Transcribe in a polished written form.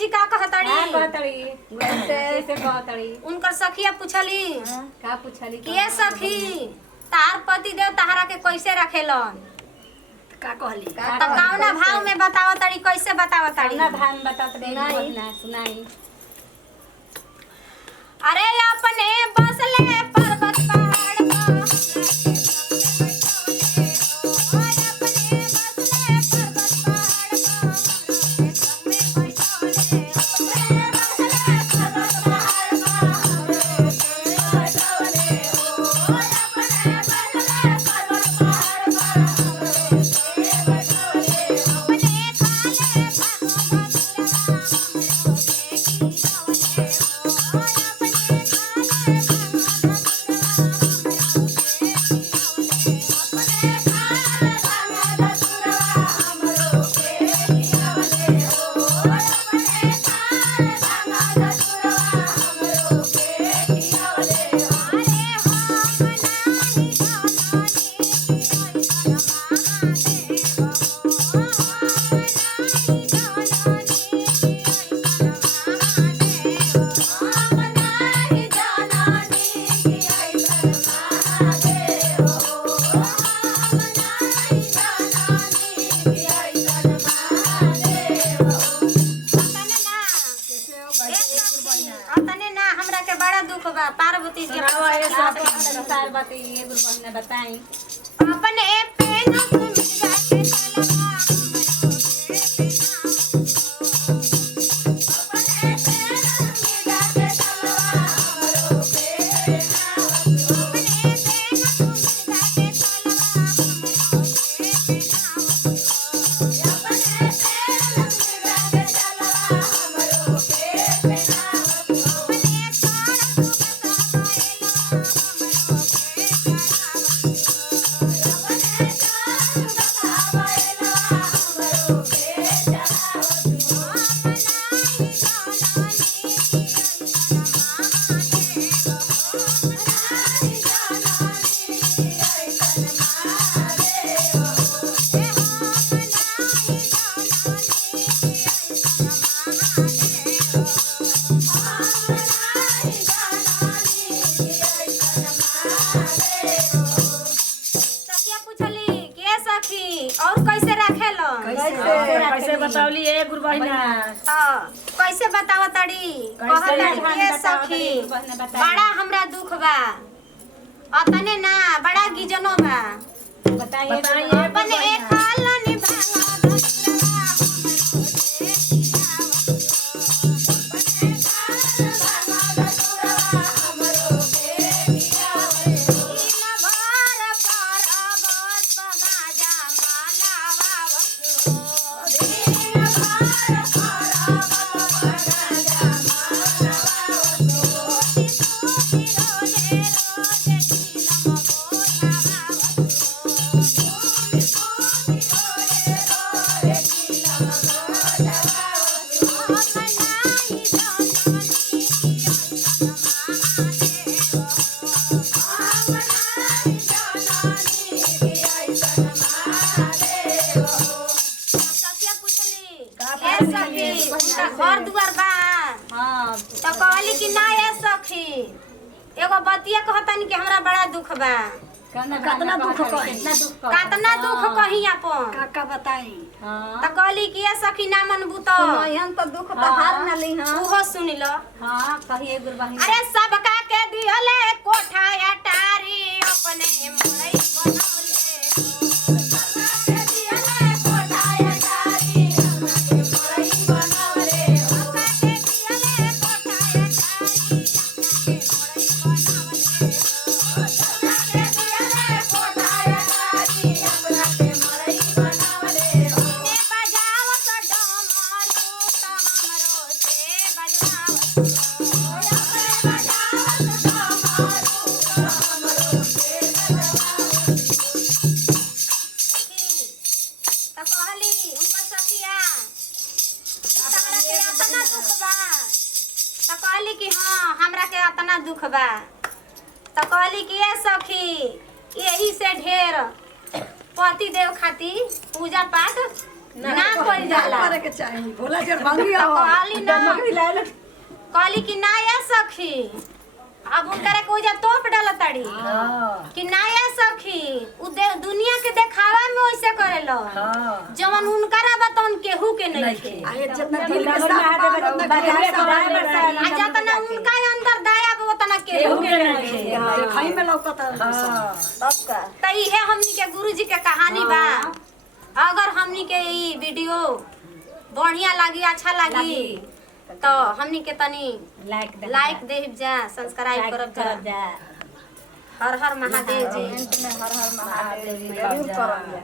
जी का कहतड़ी कैसे कहतड़ी उनकर सखिया पूछली का पूछली कि ये सखी तार पति देव तहरा के कैसे रखेलन का कहली तो कौना भाव में बताव तड़ी कैसे बताव तड़ी ना भान बतात रे ना सुनाई अरे अपने बसले पर्वत पहाड़ पार्वती जी सार बात ये गुरु ने बताई अपने पेन तुम जाके चलवा कैसे बतावली ए गुरु बहिना कैसे बताव तड़ी कहतड़ी सखी बड़ा हमरा दुख बा अतने ना बड़ा गिजनो बा बताइए अपने एक हाल निभावा घर दुआर बा हां तो कहली कि ना ए सखी एगो बतिया कहतनी कि हमरा बड़ा दुख बा कितना दुख कही अपन काका बताई हां तो कहली कि ए सखी ना मनबू तो यहन तो दुख तो हार न ली हां ओहो सुन लो हां कहिए गुरु बहिन अरे सबका के दिहले कोठा अटारी अपने मोरई बनौले दुख बा तो कहली कि ए सखी यही से ढेर पति देव खातिर पूजा पाठ ना कोई जाला करे के चाहिए भोला जी भांगी तो आओ कहली ना कहली कि ना ये सखी अब उनकरा के उजा तोप डाल ताड़ी कि ना ये सखी दुनिया के देखावा में वैसे करेलो जवन उनकरा बताउन केहू के नहीं थे आए जितना दिल के साथ आ जतना उनका अंदर दया बा उतना केहू के नहीं थे देखाई में लौकता तब का त इहे हमनी के गुरुजी के कहानी बा अगर हमनी के ई वीडियो बढ़िया लगी अच्छा लगी तो हमनी के तनी लाइक देब जा सब्सक्राइब करब जा हर हर महादेव जी हर हर महादेव जरूर करब जा